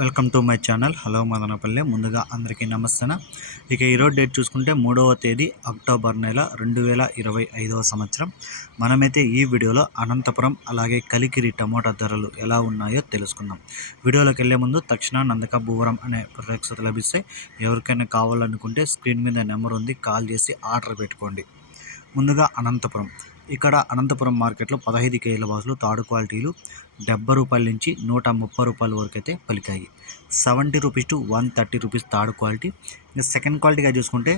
Welcome to my channel. Hello Madanapalle. ముందుగా అందరికీ నమస్తే ఇక ఈరోజు డేట్ చూసుకుంటే మూడవ తేదీ అక్టోబర్ నెల రెండు వేల ఇరవై ఐదవ సంవత్సరం. మనమైతే ఈ వీడియోలో అనంతపురం అలాగే కలికిరి టమోటా ధరలు ఎలా ఉన్నాయో తెలుసుకుందాం. వీడియోలోకి వెళ్ళే ముందు తక్షణ నందక భూవరం అనే ప్రత్యక్షత లభిస్తాయి ఎవరికైనా కావాలనుకుంటే స్క్రీన్ మీద నెంబర్ ఉంది కాల్ చేసి ఆర్డర్ పెట్టుకోండి. ముందుగా అనంతపురం. ఇక్కడ అనంతపురం మార్కెట్లో పదహైదు కేజీల బాసులు తాడు క్వాలిటీలు డెబ్బై రూపాయల నుంచి నూట ముప్పై రూపాయల వరకు అయితే పలికాయి. Seventy rupees to one thirty rupees తాడు క్వాలిటీ. ఇంకా సెకండ్ క్వాలిటీగా చూసుకుంటే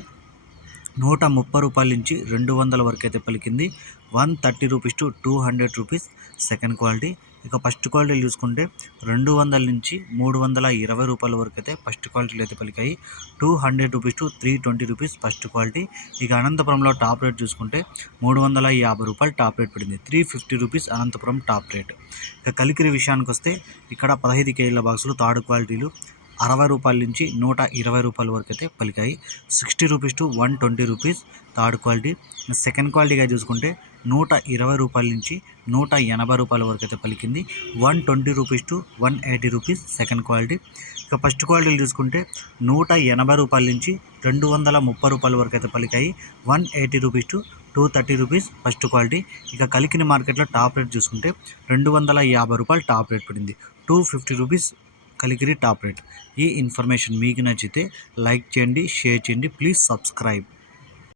నూట ముప్పై రూపాయల నుంచి రెండు వందల వరకు అయితే పలికింది. One thirty rupees to two hundred rupees second quality. ఇక ఫస్ట్ క్వాలిటీలు చూసుకుంటే రెండు వందల నుంచి మూడు వందల ఇరవై రూపాయల వరకు అయితే ఫస్ట్ క్వాలిటీలు అయితే పలికాయి. Two hundred rupees to three twenty rupees first quality. ఇక అనంతపురంలో టాప్ రేట్ చూసుకుంటే మూడు వందల యాభై రూపాయలు టాప్ రేట్ పడింది. Three fifty rupees Anantapuram top rate. ఇక కలికిరి విషయానికి వస్తే ఇక్కడ పదహైదు కేజీల బాక్సులు థర్డ్ క్వాలిటీలు అరవై రూపాయల నుంచి నూట ఇరవై రూపాయల వరకు అయితే పలికాయి. Sixty rupees to one twenty rupees. Third quality. Second క్వాలిటీగా చూసుకుంటే నూట ఇరవై రూపాయల నుంచి నూట ఎనభై రూపాయల వరకు అయితే పలికింది. One twenty rupees to one eighty rupees second quality. ఇక ఫస్ట్ క్వాలిటీలు చూసుకుంటే నూట ఎనభై రూపాయల నుంచి రెండు వందల ముప్పై రూపాయల వరకు అయితే పలికాయి. One eighty rupees to two thirty rupees first quality. ఇక కలికిన మార్కెట్లో టాప్ రేట్ చూసుకుంటే రెండు వందల యాభై రూపాయలు టాప్ రేట్ పడింది. Two fifty rupees Kalikiri top rate. ఈ ఇన్ఫర్మేషన్ మీకు నచ్చితే లైక్ చేయండి షేర్ చేయండి. Please subscribe.